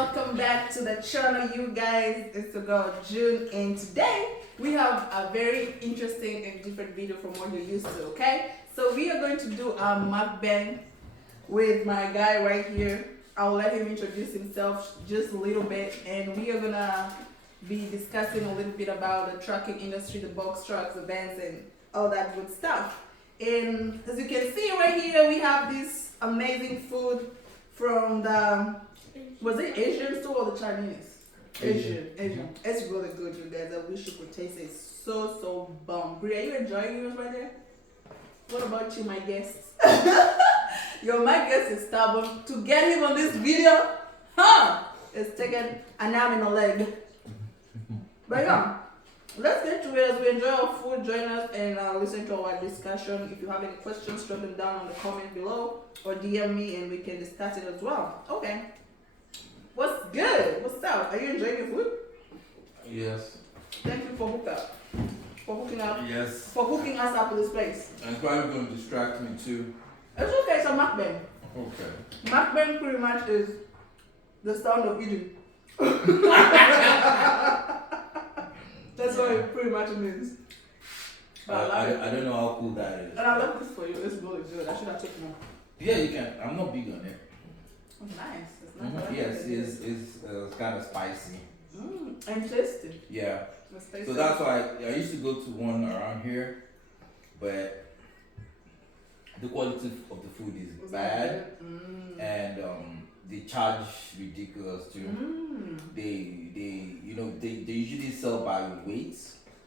welcome back to the channel, you guys. It's the girl June, and today we have a very interesting and different video from what you're used to. Okay, so we are going to do a mukbang with my guy right here. I'll let him introduce himself just a little bit, and we are gonna be discussing a little bit about the trucking industry, the box trucks, the vans, and all that good stuff. And as you can see right here, we have this amazing food from the, was it Asian store or the Chinese? Asian. It's really good, you guys. I wish you could taste it. It's so bomb. Brie, are you enjoying yours right there? What about you, my guests? Yo, my guest is stubborn. To get him on this video, it's taken an arm and a leg. But yeah, let's get to it. As we enjoy our food, join us and listen to our discussion. If you have any questions, drop them down on the comment below or DM me and we can discuss it as well. Okay. What's good? What's up? Are you enjoying your food? Yes. Thank you for hooking up. Yes. For hooking us up with this place. And it's probably going to distract me too. It's okay, it's a mukbang. Okay. Mukbang pretty much is the sound of eating. That's what it pretty much means. But I love it. I don't know how cool that is. And I love this for you. It's really good. I should have taken more. Yeah, you can. I'm not big on it. It's nice. It's nice. I like Yes, it. it's kind of spicy. And tasty. Yeah. It's tasty. So that's why I used to go to one around here, but the quality of the food is It's bad, not good. and they charge ridiculous too. They they usually sell by weight,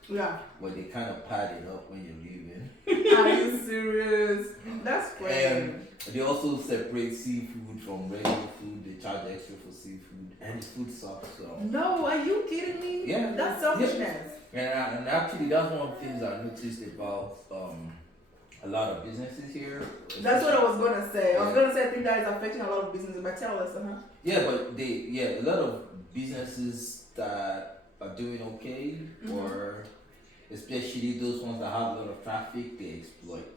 Yeah. but they kind of pad it up when you're leaving. Are you serious? That's crazy. And they also separate seafood from regular food. They charge extra for seafood, and the food sucks. So No, are you kidding me? Yeah. That's selfishness. and actually, that's one of the things I noticed about a lot of businesses here. That's what I was gonna say. I was Yeah. gonna say I think that is affecting a lot of businesses, but tell us, Yeah, but a lot of businesses that are doing okay, or especially those ones that have a lot of traffic, they exploit.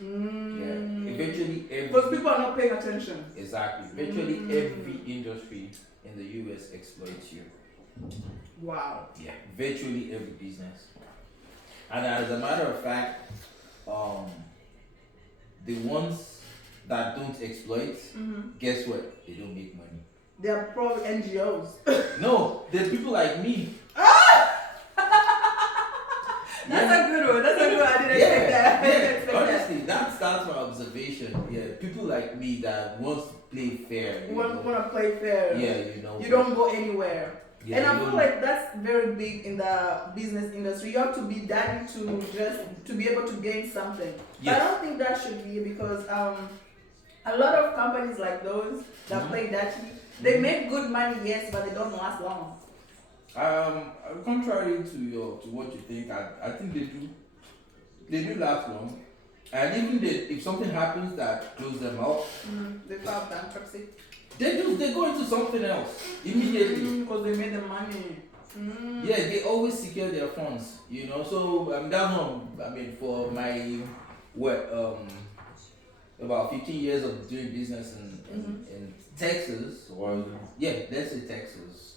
Yeah, eventually Because people are not paying attention. Exactly. Virtually every industry in the US exploits you. Wow. Yeah. Virtually every business. And as a matter of fact, the ones that don't exploit, guess what? They don't make money. They are probably NGOs. No, they're people like me. That's a good one. That's a good one. I didn't expect that. I didn't Yeah. expect that. Honestly, that's my observation. Yeah, people like me that wants to play fair. You want to play fair. Yeah, you know. You don't go anywhere. Yeah, And I you feel don't- like that's very big in the business industry. You have to be daddy to be able to gain something. But I Yes. don't think that should be because a lot of companies like those that play daddy, they make good money, yes, but they don't last long. Contrary to what you think, I think they do last long, and even if something happens that closes them out, They file bankruptcy they go into something else immediately. because they made the money. Yeah, they always secure their funds, you know. So that's one. I mean, for my about 15 years of doing business in Texas, or let's say Texas.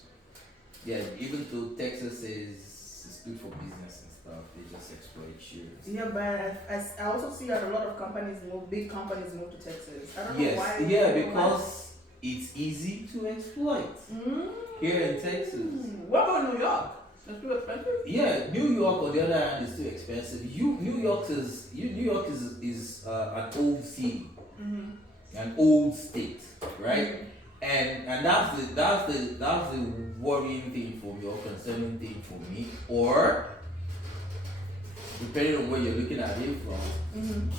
Yeah, even though Texas is good for business and stuff, they just exploit you. Yeah, but I also see that a lot of companies big companies move to Texas. I don't know Yes, why. yeah, because it's easy to exploit here in Texas. What about New York? It's too expensive. Yeah, New York on the other hand is too expensive. New York is an old city, an old state, right? And that's the worrying thing for me, or concerning thing for me, or depending on where you're looking at it from,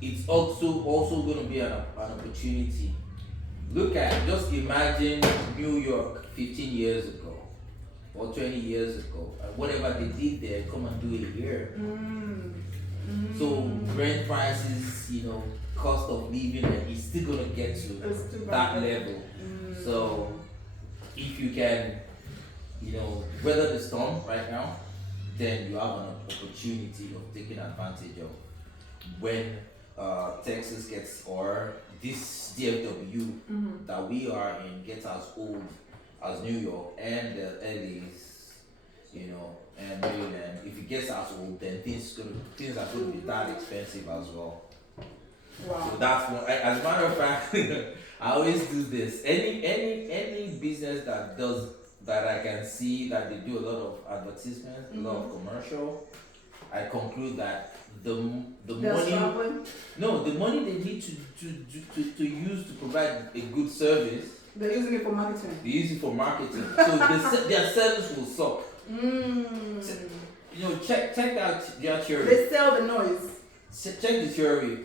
it's also going to be an opportunity. Just imagine New York 15 years ago or 20 years ago, and whatever they did there, come and do it here. So rent prices, cost of living, and it's still gonna get to that level. So if you can, weather the storm right now, then you have an opportunity of taking advantage of when Texas gets, or this DFW that we are in gets as old as New York and the LA's, and Maryland. If it gets as old, then things are going to be that expensive as well. Wow. So that's one. As a matter of fact, I always do this. Any business that I can see that they do a lot of advertisements, a lot of commercial, I conclude that the They're money struggling. no the money they need to use to provide a good service, They're using it for marketing. they use it for marketing. So their service will suck. Check out their theory. They sell the noise. Check the theory.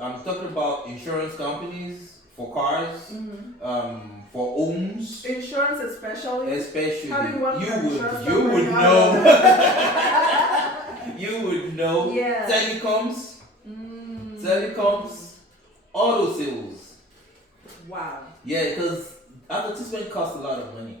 I'm talking about insurance companies for cars, for homes, Insurance especially. especially. Having worked You for an would insurance you company, would I know. know. You would know. Yeah. Telecoms, auto sales. Wow. Yeah, because advertisement costs a lot of money.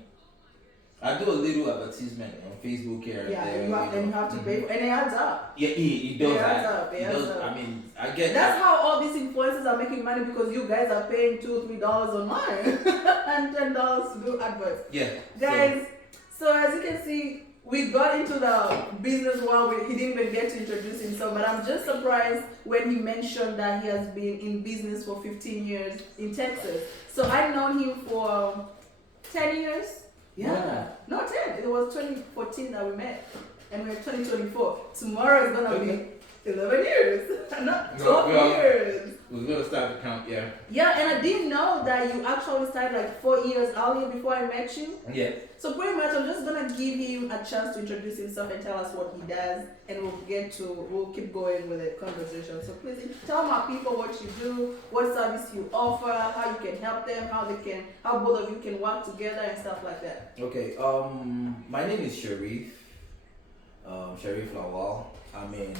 I do a little advertisement on Facebook here and Yeah, there. and you have to pay, and it adds up. Yeah, it does It adds that. up, it It does. adds up. I mean, I get That's that. how all these influencers are making money, because you guys are paying $2-3 online and $10 to do adverts. Yeah, Guys, so as you can see, we got into the business world. He didn't even get to introduce himself, but I'm just surprised when he mentioned that he has been in business for 15 years in Texas. So I've known him for 10 years. Yeah. No, 10. It was 2014 that we met, and we're 2024. Tomorrow is gonna be 11 years, not 12 years. We're gonna start the count. Yeah. Yeah, and I didn't know that you actually started like 4 years earlier before I met you. Yeah. So pretty much, I'm just gonna give him a chance to introduce himself and tell us what he does, and we'll keep going with the conversation. So please tell my people what you do, what service you offer, how you can help them, how both of you can work together and stuff like that. Okay. My name is Sharif. Sharif Lawal. I'm in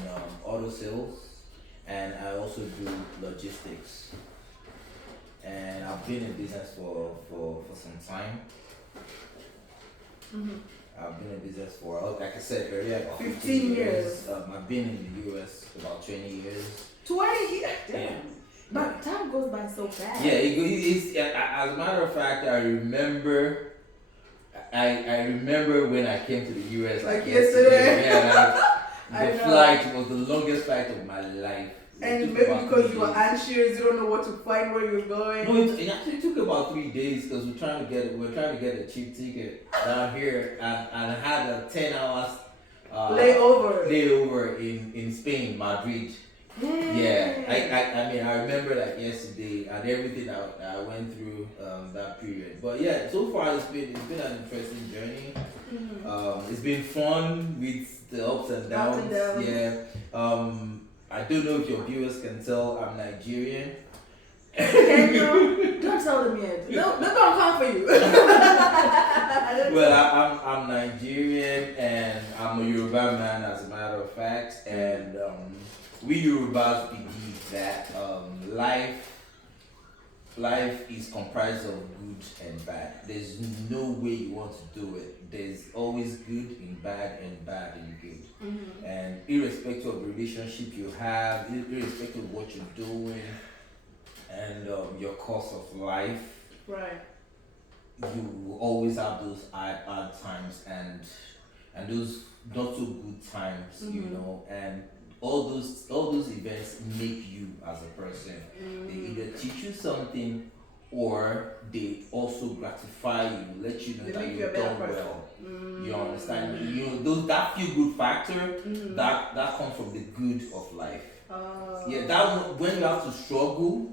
auto sales, and I also do logistics. And I've been in business for some time. I've been in business for, like I said earlier, about 15 years. I've been in the US about 20 years. 20 years? Damn. Yeah. But time goes by so fast. Yeah, as a matter of fact, I remember when I came to the US Like yesterday. Yeah, I the know. flight was the longest flight of my life. It And took maybe about because 3 you were days. anxious, you don't know what to find, where you're going. No, it actually took about 3 days because we're trying to get a cheap ticket down here, and I had a 10 hours layover in Spain, Madrid. Yeah, I mean, I remember that yesterday and everything I went through that period. But yeah, so far it's been an interesting journey. It's been fun with the ups and downs. Ups and downs. Yeah. I don't know if your viewers can tell I'm Nigerian. Okay, no, don't tell them yet. No, they're gonna come for you. Well, I'm Nigerian and I'm a Yoruba man, as a matter of fact, and we Yorubas believe that life is comprised of good and bad. There's no way you want to do it. There's always good in bad and bad in good. And irrespective of the relationship you have, irrespective of what you're doing, and your course of life, Right. you will always have those hard times and those not so good times, and all those events make you as a person. They either teach you something or they also gratify you, let you know They that make you you've a better done person. well. You understand? That feel good factor that comes from the good of life. Yeah, that one, when you have to struggle,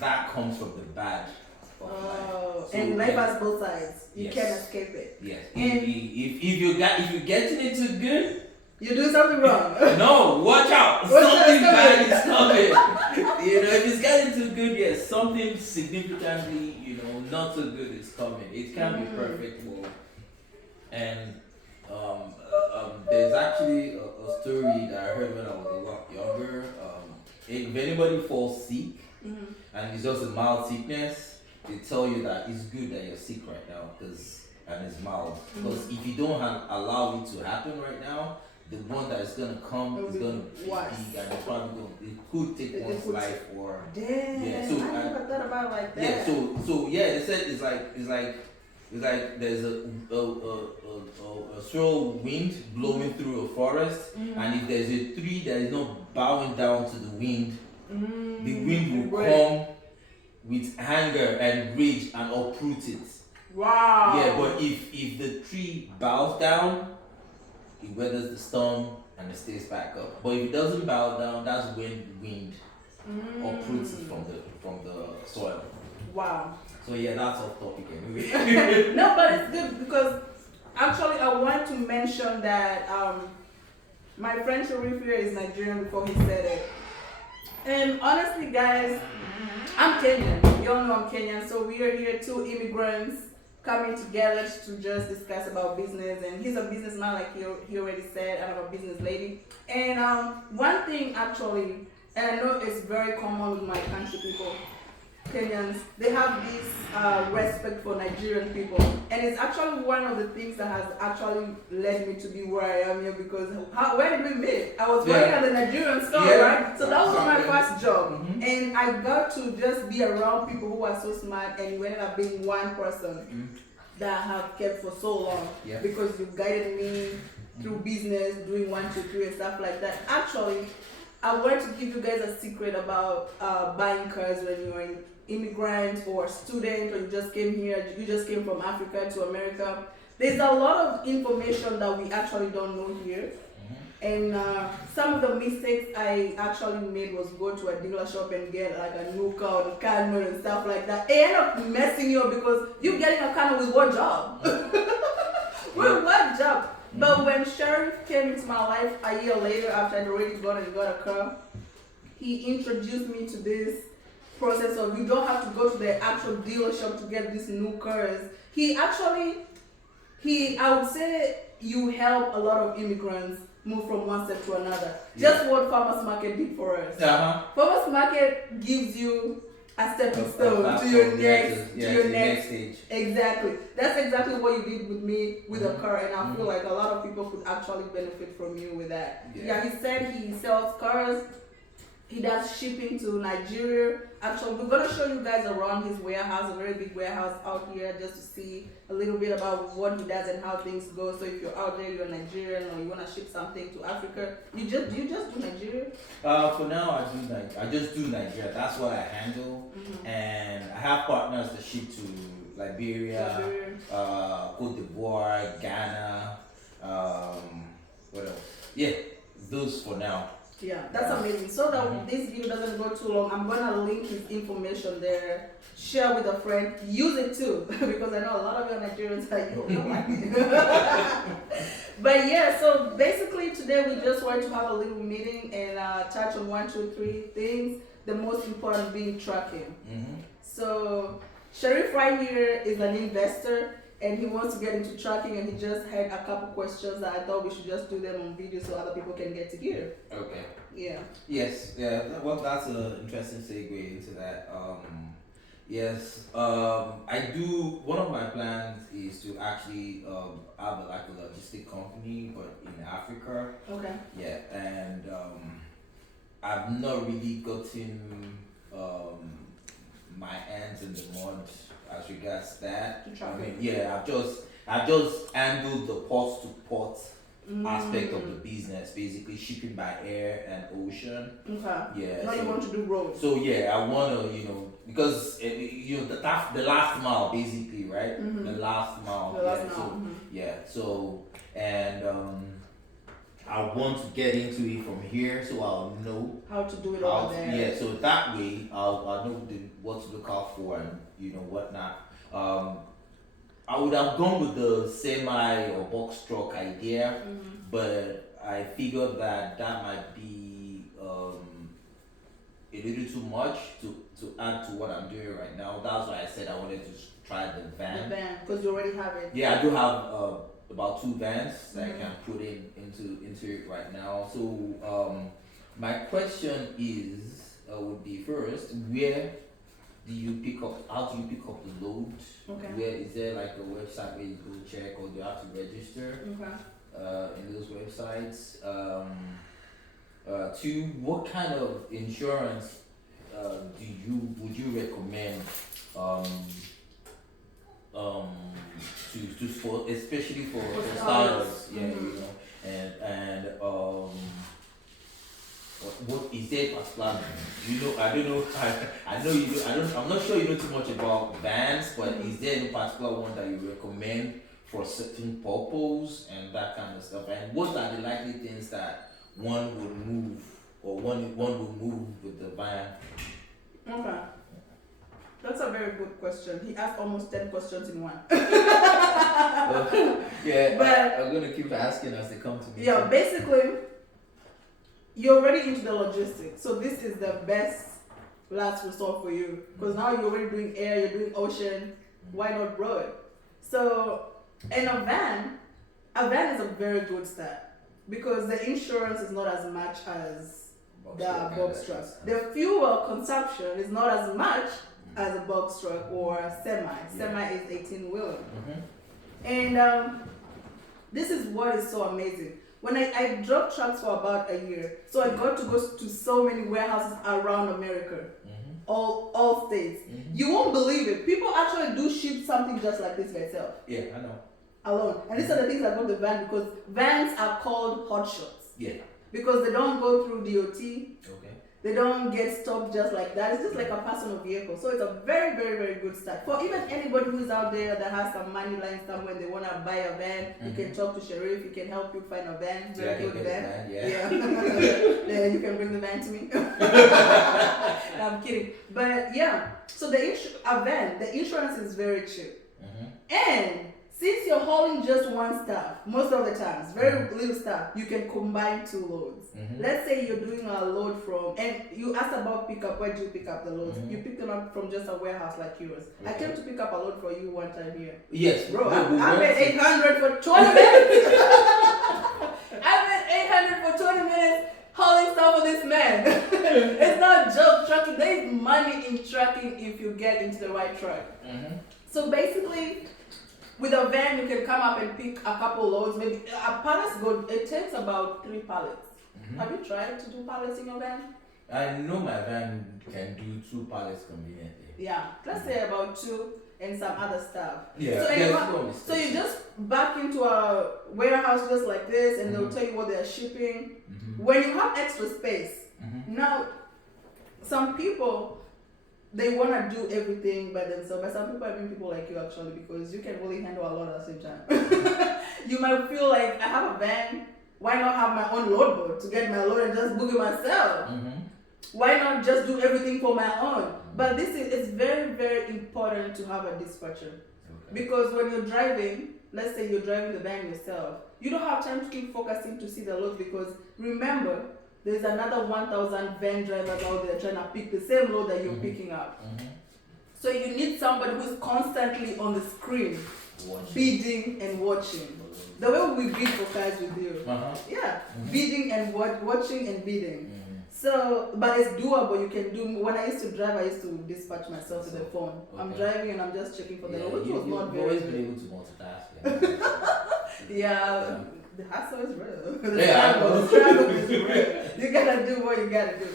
that comes from the bad of life. So, And life has both sides. You Yes. can't escape it. Yes. And- If you're getting into good, You do something wrong. no, watch out. What's Something coming? bad is coming. If it's getting too good, yes, something significantly, not so good is coming. It can't be perfect world. And there's actually a story that I heard when I was a lot younger. If anybody falls sick and it's just a mild sickness, they tell you that it's good that you're sick right now and it's mild. Because if you don't allow it to happen right now, the one that is gonna come is gonna be worse. big, and it could take one's life or Damn. Yeah, so I never thought about it like that. yeah. So they said it's like It's like there's a slow wind blowing through a forest, and if there's a tree that is not bowing down to the wind, the wind will come with anger and rage and uproot it. Wow. Yeah, but if the tree bows down, it weathers the storm and it stays back up. But if it doesn't bow down, that's when the wind uproots it from the soil. Wow. So yeah, that's off topic anyway. No, but it's good because actually I want to mention that my friend Sharif here is Nigerian before he said it. And honestly, guys, I'm Kenyan. You all know I'm Kenyan, so we are here, two immigrants coming together to just discuss about business. And he's a businessman, like he already said, and I'm a business lady. And one thing actually, and I know it's very common with my country people, Kenyans, they have this respect for Nigerian people, and it's actually one of the things that has actually led me to be where I am here. Because where did we meet? I was working at the Nigerian store, right? So that was my first job, and I got to just be around people who are so smart, and you ended up being one person that I have kept for so long because you guided me through business, doing 1, 2, 3 and stuff like that. Actually, I wanted to give you guys a secret about buying cars when you're an immigrant or a student, or you just came here, you just came from Africa to America. There's a lot of information that we actually don't know here. And some of the mistakes I actually made was go to a dealer shop and get like a new car or a car note and stuff like that. It ended up messing you up because you're getting a car with what job? With what job? But when Sheriff came into my life a year later after I'd already gone and got a car, he introduced me to this process of you don't have to go to the actual dealership to get these new cars. I would say you help a lot of immigrants move from one step to another. Just what Farmers Market did for us. Farmers Market gives you a stepping stone to your next stage. Exactly. That's exactly what you did with me with a car, and I feel like a lot of people could actually benefit from you with that. Yeah, he said he sells cars. He does shipping to Nigeria. Actually, we're gonna show you guys around his warehouse, a very big warehouse out here, just to see a little bit about what he does and how things go. So if you're out there, you're Nigerian, or you wanna ship something to Africa, you just do Nigeria? For now, I just do Nigeria. That's what I handle, and I have partners that ship to Liberia, Cote d'Ivoire, Ghana. What else? Yeah, those for now. Yeah, that's amazing. So that this video doesn't go too long, I'm gonna link his information there. Share with a friend. Use it too, because I know a lot of your Nigerians are you don't like it. But yeah, so basically today we just wanted to have a little meeting and touch on 1, 2, 3 things. The most important being tracking. So Sharif right here is an investor, and he wants to get into tracking, and he just had a couple questions that I thought we should just do them on video so other people can get to hear. Okay. Yeah. Yes. Yeah. Well, that's an interesting segue into that. Yes. I do. One of my plans is to actually have a logistic company, but in Africa. Okay. Yeah, and I've not really gotten my hands in the mud as regards that. I mean, yeah, I've just handled the port to port aspect of the business, basically shipping by air and ocean. Okay. Yeah. Now you want to do road. So yeah, I wanna, because the last mile basically, right? The last mile. The last mile. So yeah, so and I want to get into it from here, so I'll know how to do it over there. Yeah, so that way I'll know what to look out for and whatnot. I would have gone with the semi or box truck idea, but I figured that might be a little too much to add to what I'm doing right now. That's why I said I wanted to try the van. The van, because you already have it. Yeah, I do have about 2 vans that I can put into it right now. So my question would be first, where do you pick up? How do you pick up the load? Okay. Where is there like a website where you go check, or do you have to register in those websites? 2, what kind of insurance would you recommend to for especially for For starters, yeah, Mhm. you know, and what is there a particular, you know, I don't know, I know you do, I'm not sure you know too much about vans, but Mhm. is there any particular one that you recommend for a certain purpose and that kind of stuff, and what are the likely things that one would move or one will move with the van? Okay. That's a very good question. He asked almost 10 questions in one. Yeah, But- I'm gonna keep asking as they come to me. Yeah, basically, you're already into the logistics. So this is the best last resort for you. Because now you're already doing air, you're doing ocean. Why not road? So, in a van is a very good start. Because the insurance is not as much as the box truck. The fuel consumption is not as much as a box truck or a semi. Semi is 18-wheeler. And this is what is so amazing. When I drove trucks for about a year, so I got to go to so many warehouses around America, all states. You won't believe it. People actually do ship something just like this by itself, Yeah, I know. alone. And these are the things about the van, because vans are called hot shots. Yeah. Because they don't go through DOT. Okay. They don't get stopped just like that. It's just like a personal vehicle. So it's a very, very, very good start. For even anybody who's out there that has some money lying somewhere, they want to buy a van, you can talk to Sharif, he can help you find a van, very good van. Yeah. Then you can bring the van to me. No, I'm kidding. But yeah, so a van, the insurance is very cheap. And since you're hauling just one stuff, most of the times, very little stuff, you can combine two loads. Let's say you're doing a load from, and you asked about pickup, where do you pick up the loads? You pick them up from just a warehouse like yours. I came to pick up a load for you one time here. Yes, Bro, we I went made to- 800 for 20 minutes. I made 800 for 20 minutes hauling stuff for this man. It's not just trucking. There is money in trucking if you get into the right truck. So basically, with a van, you can come up and pick a couple loads. Maybe a pallet's good. It takes about 3 pallets. Have you tried to do pallets in your van? I know my van can do 2 pallets conveniently. Yeah, let's say about 2 and some other stuff. Yeah, So, there's anyone- no mistake. So you just back into a warehouse just like this, and they'll tell you what they're shipping. When you have extra space, now some people, they want to do everything by themselves. But some people, I mean people like you actually, because you can really handle a lot at the same time. You might feel like, I have a van, why not have my own load board to get my load and just book it myself? Why not just do everything for my own? But it's very, very important to have a dispatcher. Because when you're driving, let's say you're driving the van yourself, you don't have time to keep focusing to see the load, because remember, there's another 1,000 van drivers out there trying to pick the same load that you're picking up. So you need somebody who's constantly on the screen, bidding and watching. The way we bid for cars with you. Yeah, bidding and watching and bidding. So, but it's doable. You can do. When I used to drive, I used to dispatch myself with the phone. I'm driving and I'm just checking for the load, which was not You've very always good. been able to multitask. Yeah, the hassle is real. The Yeah, I struggle is real. You gotta do what you gotta do.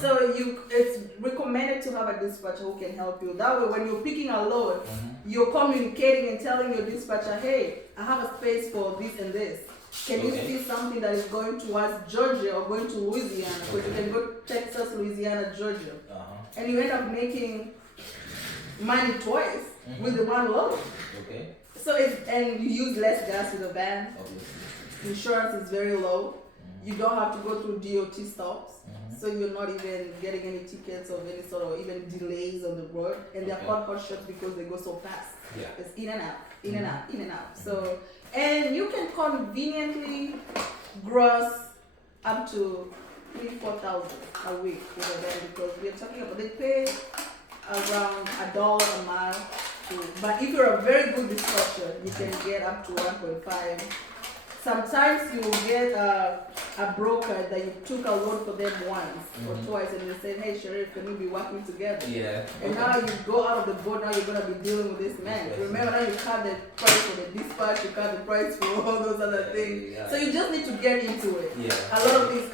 So it's recommended to have a dispatcher who can help you. That way, when you're picking a load, you're communicating and telling your dispatcher, hey, I have a space for this and this. Can you see something that is going towards Georgia or going to Louisiana? Because you can go Texas, Louisiana, Georgia. And you end up making money twice with the one load. So and you use less gas with the van. Insurance is very low. You don't have to go through DOT stops. So you're not even getting any tickets of any sort, or even delays on the road. And they're called hot shots because they go so fast. It's in and out, in and out, in and out. So, and you can conveniently gross up to 3,000-4,000 a week with a van, because we're talking about, they pay around $1 a mile. But if you're a very good dispatcher, you can get up to 1.5. Sometimes you will get a broker that you took a load for them once or twice, and they said, hey Sharif, can we be working together? And now you go out of the boat, now you're going to be dealing with this man. Remember, now you cut the price for the dispatch, you cut the price for all those other things. So you just need to get into it. A lot of things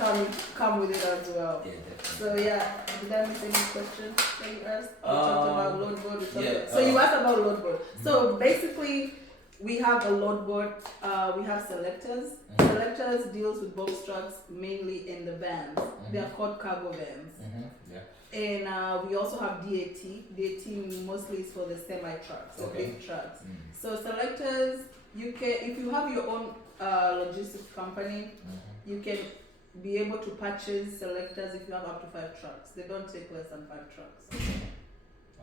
come with it as well. So yeah, did I miss any questions that you asked? We talked about load board. So you asked about load board. So basically, we have a load board. We have selectors. Selectors deals with box trucks mainly in the vans. They are called cargo vans. Yeah. And we also have DAT. DAT mostly is for the semi trucks, the big trucks. So selectors, you can, if you have your own logistics company, you can be able to purchase selectors if you have up to 5 trucks. They don't take less than 5 trucks.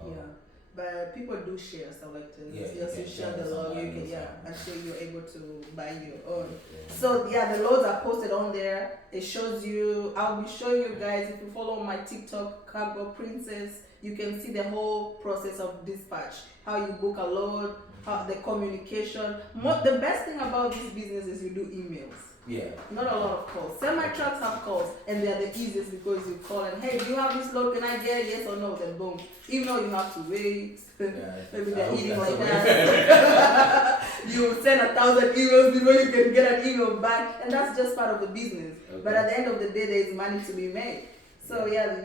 Oh. Yeah. But people do share selectors. Yeah, Yes, you share the load, you can, yeah. until you're able to buy your own. So yeah, the loads are posted on there. It shows you, I'll be showing you guys, if you follow my TikTok, Cargo Princess, you can see the whole process of dispatch. How you book a load, how the communication. The best thing about this business is you do emails. Yeah. Not a lot of calls. Semi trucks have calls, and they are the easiest because you call and, hey, do you have this load? Can I get it? Yes or no? Then boom. Even though you have to wait, maybe they're eating like that. You send 1,000 emails before you can get an email back, and that's just part of the business. Okay. But at the end of the day, there is money to be made. So yeah,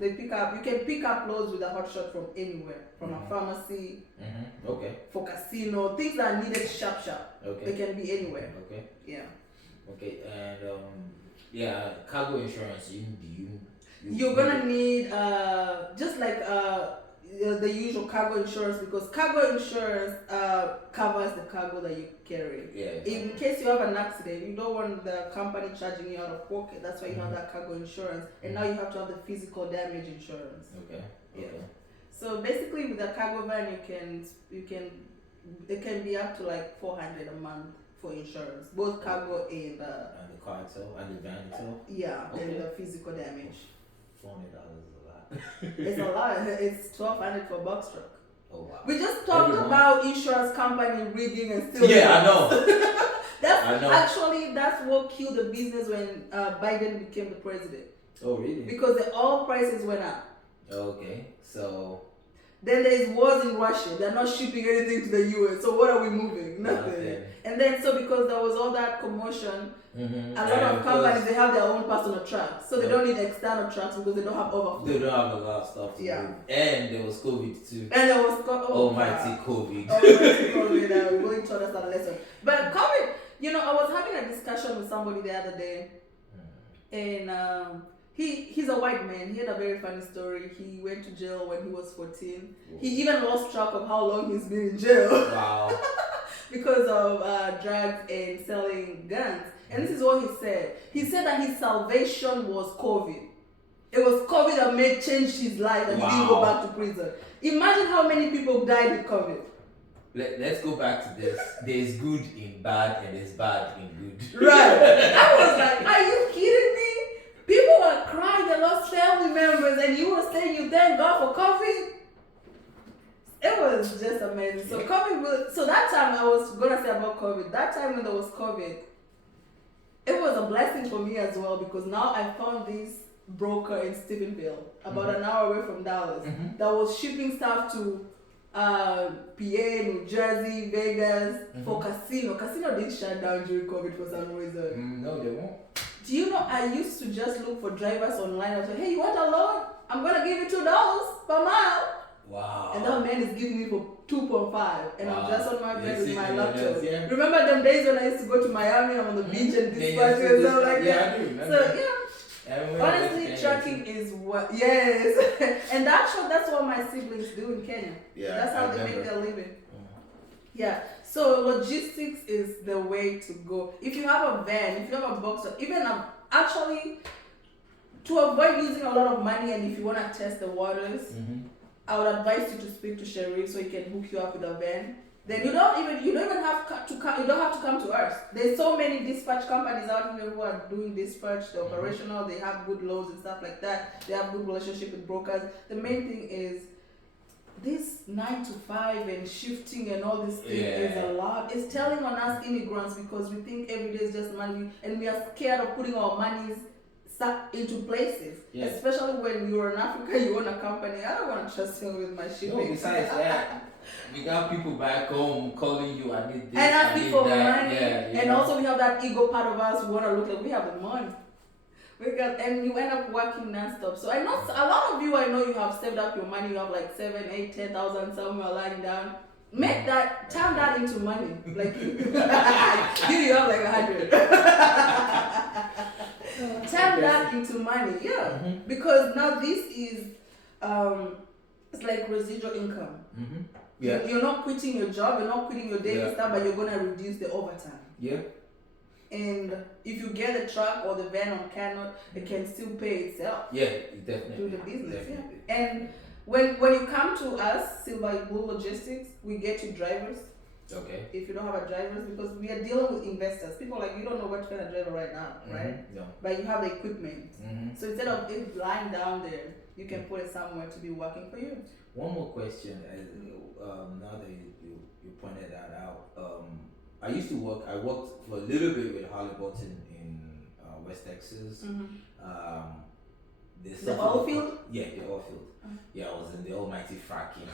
they pick up. You can pick up loads with a hot shot from anywhere, from a pharmacy, Okay. for casino, things that are needed sharp. Okay. They can be anywhere. Okay. Yeah. Okay. And yeah, cargo insurance. You're gonna need just like the usual cargo insurance, because cargo insurance covers the cargo that you carry. Yeah. In case you have an accident, you don't want the company charging you out of pocket. That's why you have that cargo insurance, and now you have to have the physical damage insurance. Okay. Yeah. So basically, with the cargo van, it can be up to like 400 a month for insurance, both cargo and the car itself and the van itself. yeah, Okay. and the physical damage. $400 is a lot. It's a lot. It's 1,200 for box truck. Oh wow. We just talked Every month. about insurance company rigging and stealing. Yeah, I know. That's I know. actually that's what killed the business when Biden became the president, Oh really? because the oil prices went up. Okay. So Then there is wars in Russia. They're not shipping anything to the US. So what are we moving? Nothing. Nothing. And then so because there was all that commotion, a lot of And companies they have their own personal trucks, so they Yeah. don't need external trucks because they don't have overflow. they don't have a lot of stuff to Yeah. do. And there was COVID too. And there was Almighty God. COVID. Almighty COVID. We're going to understand a lesson. But COVID, I was having a discussion with somebody the other day, and he's a white man. He had a very funny story. He went to jail when he was 14. He even lost track of how long he's been in jail. Wow. Because of drugs and selling guns. And this is what he said. He said that his salvation was COVID. It was COVID that changed his life, and he didn't go back to prison. Imagine how many people died with COVID. Let's go back to this. There's good in bad and there's bad in good. Right. I was like, are you kidding me? People were crying, they lost family members, and you were saying you thank God for COVID? It was just amazing. So so that time I was gonna say about COVID, that time when there was COVID, it was a blessing for me as well, because now I found this broker in Stephenville, about an hour away from Dallas, that was shipping stuff to PA, New Jersey, Vegas, for casino. Casino did shut down during COVID for some reason. No, they won't. Do you know I used to just look for drivers online. I was like, hey, you want a load? I'm gonna give you $2 per mile. Wow. And that man is giving me for 2.5, and I'm just on my bed with my laptop. Yeah. Remember them days when I used to go to Miami? I'm on the beach and dispatch and stuff like that. I do remember. So yeah. And Honestly, trucking is what, yes. And that's what my siblings do in Kenya. Yeah, That's how I they make remember. their living. Yeah. So logistics is the way to go. If you have a van, if you have a box, actually, to avoid losing a lot of money, and if you want to test the waters, I would advise you to speak to Sherry so he can hook you up with a van. Then you don't even have to come to us. There's so many dispatch companies out here who are doing dispatch. They're operational. They have good loads and stuff like that. They have good relationship with brokers. The main thing is this 9 to 5 and shifting and all this thing is a lot. It's telling on us immigrants, because we think every day is just money, and we are scared of putting our monies into places. Yeah. Especially when you're in Africa, you own a company. I don't want to trust him with my shipping. No, besides that, we got people back home calling you, I need this, And asking for money. Yeah, and also we have that ego part of us who want to look like we have the money. And you end up working non-stop. So I know a lot of you, I know you have saved up your money. You have like 7, 8, 10,000 somewhere lying down. Make that, turn that into money. Like, give you up like 100. Turn that into money, yeah. Because now this is, it's like residual income. Yeah. You're not quitting your job, you're not quitting your daily Yeah. stuff, but you're gonna reduce the overtime. Yeah. And if you get the truck or the van on Canot, it can still pay itself Yeah, definitely. through the business. Definitely. Yeah. And when you come to us, Silver Bull Logistics, we get you drivers. Okay. If you don't have a driver, because we are dealing with investors. People are like, you don't know what kind of driver right now, right? No. But you have the equipment. So instead of it lying down there, you can put it somewhere to be working for you. One more question. Now that you pointed that out, I worked for a little bit with Halliburton in West Texas. There's The something oil called- field? Yeah, the oil field. Yeah, I was in the almighty fracking.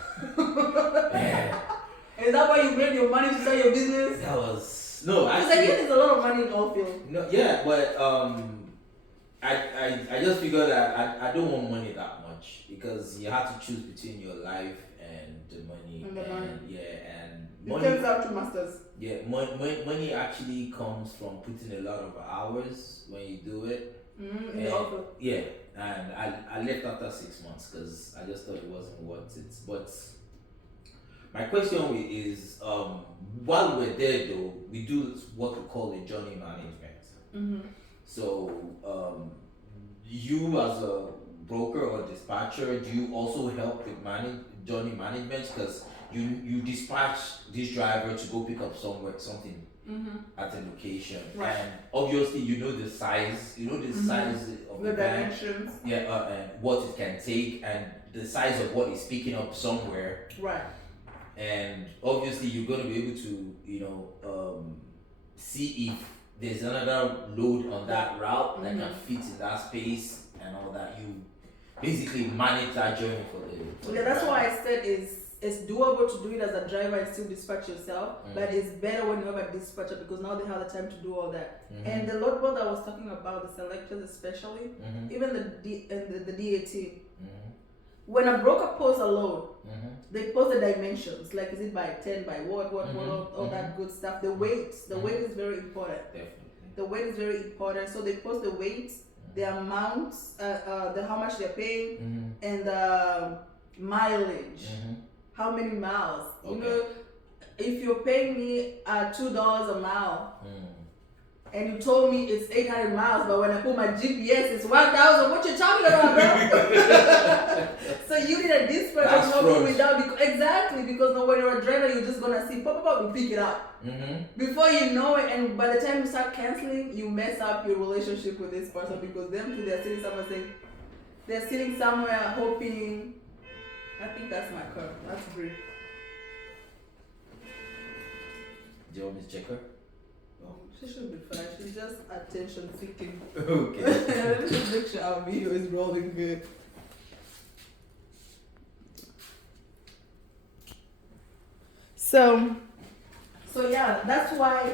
Is that why you made your money to start your business? That was no. Because Actually, again, there's a lot of money in oil field. no. Yeah, but I just figured that I don't want money that much because you have to choose between your life and the money. And the money. Yeah, and It money. turns out to masters. Yeah, money actually comes from putting a lot of hours when you do it. In the oil field. Yeah, and I left after 6 months because I just thought it wasn't worth it. But my question is, while we're there though, we do what we call a journey management. So, you as a broker or dispatcher, do you also help with journey management? Because you dispatch this driver to go pick up something at a location, Right. and obviously you know the size, size of The the van, dimensions. and what it can take, and the size of what it's picking up somewhere, Right. and obviously you're going to be able to see if there's another load on that route that can fit in that space and all that. You basically manage that journey for the Yeah, that's why I said it's doable to do it as a driver and still dispatch yourself, but it's better when you have a dispatcher because now they have the time to do all that. And the load board I was talking about, the selectors especially, even the DAT, when a broker posts a load, they post the dimensions, like is it by 10, by what, all that good stuff. The weight is very important. Definitely. The weight is very important. So they post the weight, the amounts, the how much they're paying, and the mileage. How many miles? Okay. You know, if you're paying me $2 a mile, and you told me it's 800 miles, but when I put my GPS, it's 1,000. What you talking about, bro? So you need a dispatcher That's to help you fraud. with that. Exactly, because now when you're a driver, you're just gonna see pop, you pick it up. Before you know it, and by the time you start canceling, you mess up your relationship with this person because them too, they're sitting somewhere saying, they're sitting somewhere hoping. I think that's my car. That's great. Do you want me to check her? She should be fine. She's just attention seeking. Okay. Let me just make sure our video is rolling good. So yeah, that's why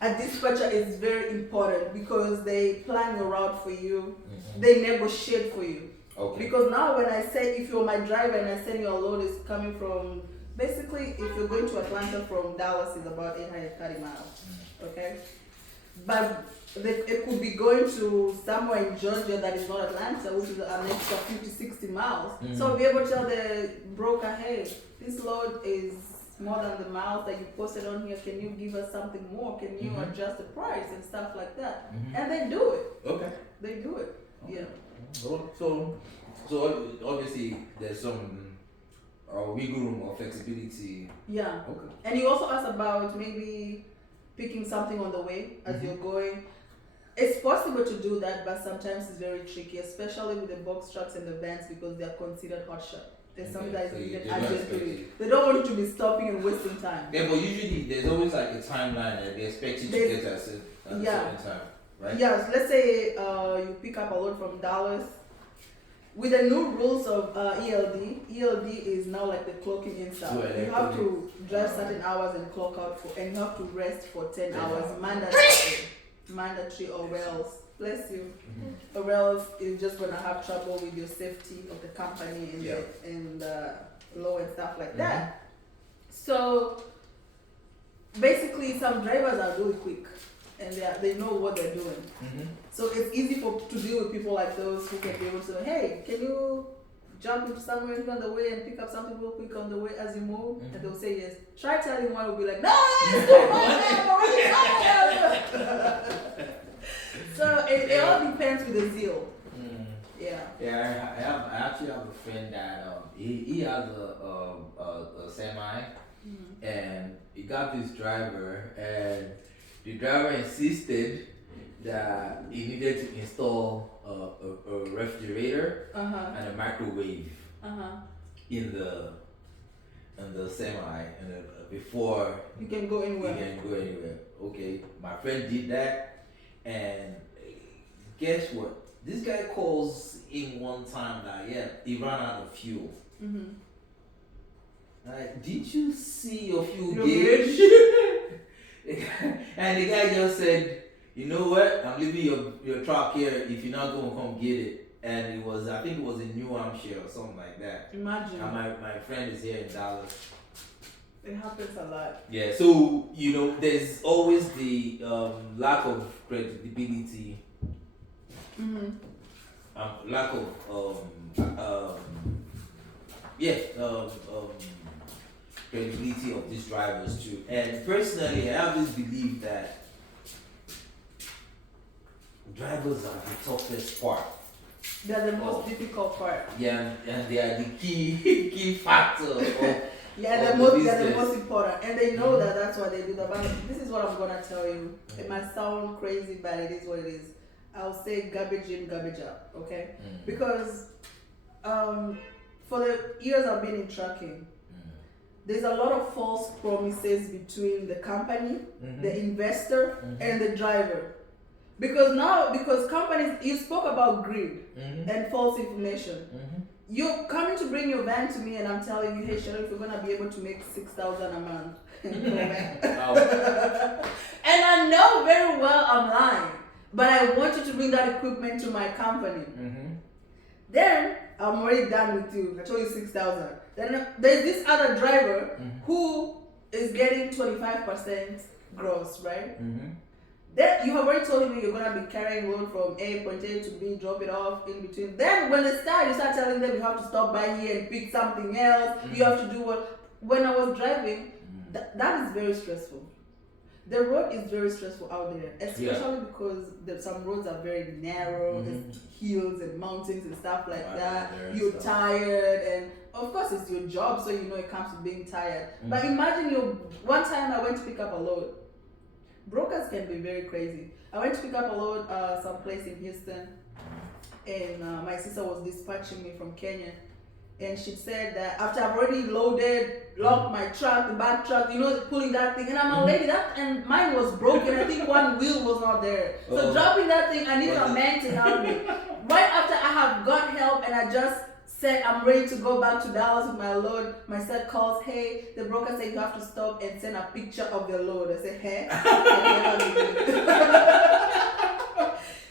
a dispatcher is very important because they plan your route for you. They negotiate for you. Okay. Because now when I say if you're my driver and I send you a load is coming from, basically if you're going to Atlanta from Dallas is about 830 miles, okay? But it could be going to somewhere in Georgia that is not Atlanta, which is an extra 50, 60 miles. So I'll be able to tell the broker, hey, this load is more than the miles that you posted on here. Can you give us something more? Can you adjust the price and stuff like that? And they do it. Okay. They do it. Yeah. So obviously there's some wiggle room or flexibility. Yeah. Okay. And you also asked about maybe picking something on the way as you're going. It's possible to do that, but sometimes it's very tricky, especially with the box trucks and the vans because they are considered hot shot. There's something that So is needed they don't expect urgently. it. They don't want you to be stopping and wasting time. Yeah, but usually there's always like a timeline and they expect you to There's- get at a certain time, right? Yes, let's say you pick up a load from Dallas. With the new rules of ELD is now like the clocking in stuff. So You have to drive certain hours and clock out and you have to rest for 10 hours mandatory or else, bless you, or else you're just gonna have trouble with your safety of the company and the law and stuff like that. So basically, some drivers are really quick, and they know what they're doing. So it's easy to deal with people like those who can be able to say, hey, can you jump into somewhere on the way and pick up something real quick on the way as you move? And they'll say yes. Try telling one will be like, no, it's too much, I'm already tired. So it all depends with the zeal. Yeah. Yeah, I actually have a friend that he has a semi, and he got this driver, and the driver insisted that he needed to install a refrigerator and a microwave in the semi, and before you can go anywhere. he can go anywhere. Okay, my friend did that, and guess what? This guy calls in one time that he ran out of fuel. Like, did you see your fuel gauge? And the guy just said, you know what? I'm leaving your truck here if you're not gonna come get it. And I think it was in New Hampshire or something like that. Imagine. And my friend is here in Dallas. It happens a lot. Yeah, so there's always the lack of credibility. Lack of credibility of these drivers too. And personally, I have this belief that drivers are the toughest part. They're the most difficult part. Yeah, and they are the key factor of they're the most important, and they know that that's why they do that. But this is what I'm gonna tell you. It might sound crazy, but it is what it is. I'll say garbage in, garbage out, okay? Because for the years I've been in trucking, there's a lot of false promises between the company, the investor, and the driver. Because companies, you spoke about greed and false information. You're coming to bring your van to me, and I'm telling you, hey, Cheryl, if we're gonna be able to make $6,000 a month, and I know very well I'm lying, but I want you to bring that equipment to my company. Then I'm already done with you. I told you 6,000. Then there's this other driver who is getting 25% gross, right? Then you have already told me you're gonna be carrying load from point A to B, drop it off in between. Then when they start, you start telling them you have to stop by here and pick something else. You have to do what. When I was driving, that is very stressful. The road is very stressful out there, especially because some roads are very narrow, there's hills and mountains and stuff like that. You're tired, and of course it's your job, so it comes to being tired. But imagine one time I went to pick up a load. Brokers can be very crazy. I went to pick up a load someplace in Houston, and my sister was dispatching me from Kenya. And she said that after I've already locked my truck, the back truck, pulling that thing, and I'm a lady, and mine was broken. I think one wheel was not there. So dropping that thing, I needed a man to help me. Right after I have got help, and I just said I'm ready to go back to Dallas with my load, my son calls, hey, the broker said you have to stop and send a picture of the load. I said, hey?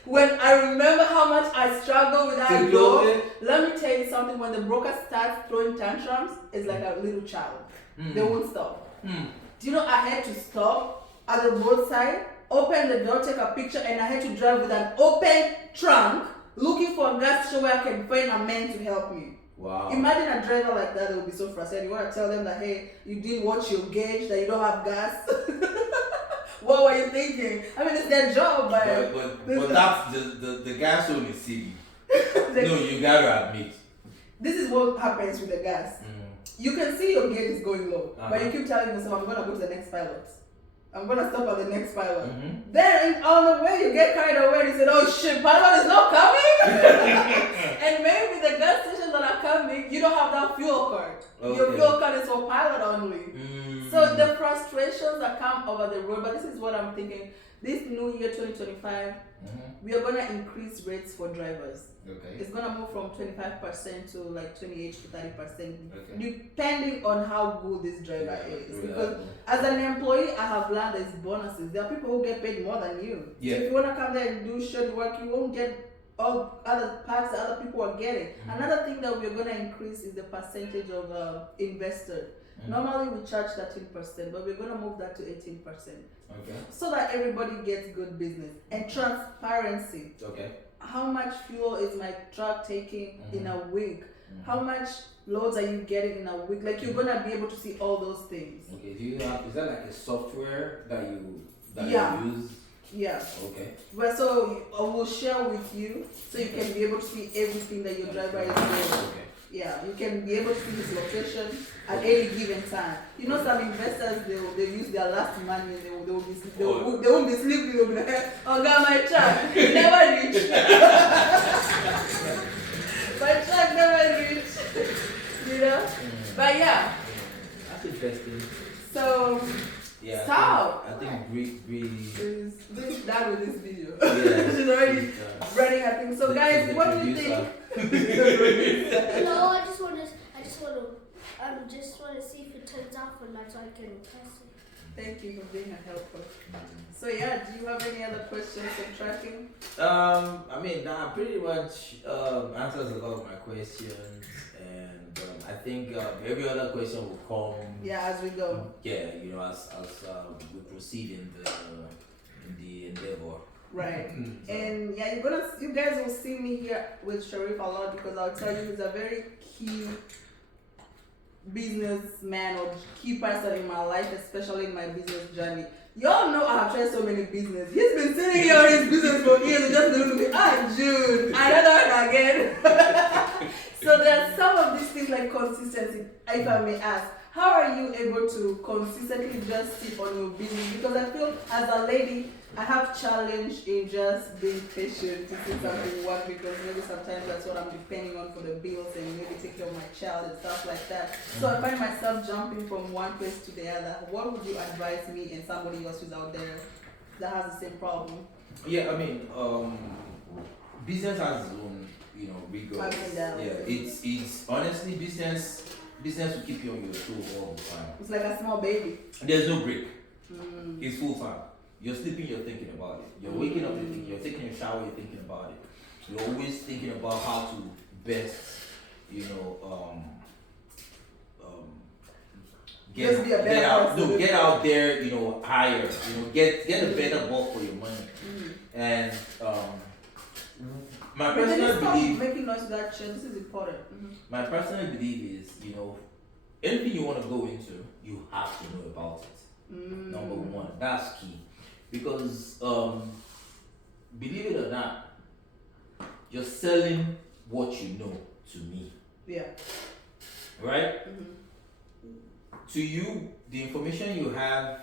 When I remember how much I struggle with that load, let me tell you something. When the broker starts throwing tantrums, it's like a little child. They won't stop. Do you know I had to stop at the roadside, open the door, take a picture, and I had to drive with an open trunk, looking for a gas station where I can find a man to help me. Wow. Imagine a driver like that, they will be so frustrated. You want to tell them that, hey, you didn't watch your gauge, that you don't have gas. What were you thinking? I mean, it's their job, but that's the gas on the city. No, you gotta admit. This is what happens with the gas. You can see your gauge is going low, but you keep telling yourself, I'm gonna go to the next pilot. I'm gonna stop at the next pilot. Then on the way you get carried away and you said, oh shit, pilot is not coming. And maybe the gas stations that are coming, you don't have that fuel card. Your fuel card is for pilot only. So the frustrations that come over the road, but this is what I'm thinking. This new year 2025, we are gonna increase rates for drivers. It's gonna move from 25% to like 28 to 30%, depending on how good this driver is. Because as an employee, I have learned there's bonuses. There are people who get paid more than you. So if you wanna come there and do short work, you won't get all other parts that other people are getting. Another thing that we're gonna increase is the percentage of investor. Normally we charge 13%, but we're gonna move that to 18%. Okay. So that everybody gets good business and transparency. Okay. How much fuel is my truck taking in a week? How Mhm. much loads are you getting in a week? Like you're gonna be able to see all those things. Okay. Do you have? Is that like a software that Yeah. you use? Yeah. Okay. But so I will share with you so you can be able to see everything that your driver is doing. Okay. Yeah, you can be able to see his location at any given time. You know, some investors they use their last money. They won't be sleeping. They'll be like, oh God, my truck never reach. My truck never reach. You know, but yeah. That's interesting. So Yeah. stop. I think She's done with this video. Yeah. She's already she's, running her thing. So guys, what do you think? No, I just want to see if it turns out for night so I can test it. Thank you for being a helper. So yeah, do you have any other questions on tracking? I mean, that pretty much answers a lot of my questions, and I think every other question will come. Yeah, as we go. Yeah, you know, as we proceed in the endeavor. Right. So, And yeah, you guys will see me here with Sharif a lot because I'll tell you he's a very key businessman or key person in my life, especially in my business journey. Y'all know I have tried so many business. He's been sitting here on his business for years and just looking at me, June, another one again. So there are some of these things like consistency, if I may ask. How are you able to consistently just sit on your business? Because I feel as a lady, I have challenge in just being patient to see something work because maybe sometimes that's what I'm depending on for the bills and maybe take care of my child and stuff like that. So I find myself jumping from one place to the other. What would you advise me and somebody else who's out there that has the same problem? Yeah, I mean, business has its own, you know, rigors. Ups and downs. Yeah, it's honestly business will keep you on your toes all the time. It's like a small baby. There's no break. It's full time. You're sleeping, you're thinking about it. You're waking up, you're thinking. You're taking a shower, you're thinking about it. You're always thinking about how to best, you know, Just be a better person. get out there, you know, higher, you know, get a better buck for your money. And my But then personal stop belief. making noise with that chair. This is important. My personal belief is, you know, anything you want to go into, you have to know about it. Number one, that's key. Because, believe it or not, you're selling what you know to me. Yeah. Right? To you, the information you have,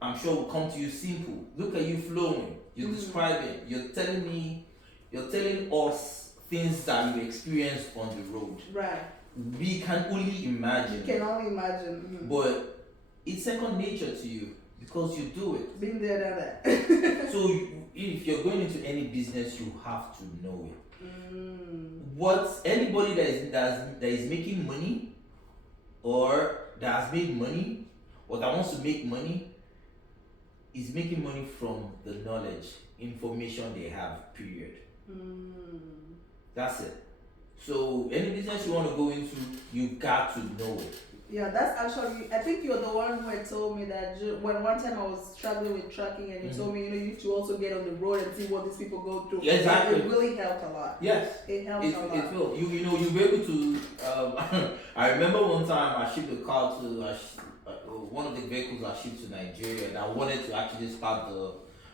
I'm sure will come to you simple. Look at you flowing. You're describing. You're telling us things that you experienced on the road. Right. We can only imagine. You can only imagine. But it's second nature to you because you do it. Been there, done that. So if you're going into any business, you have to know it. What anybody that is making money or that has made money or that wants to make money is making money from the knowledge, information they have, period. That's it. So any business you want to go into, you got to know it. Yeah, that's actually, I think you're the one who had told me that when one time I was struggling with trucking and you told me, you know, you need to also get on the road and see what these people go through. Exactly. It really helped a lot. Yes. It helped a lot. It will. You know, you'll be able to, I remember one time I shipped a car to, one of the vehicles I shipped to Nigeria and I wanted to actually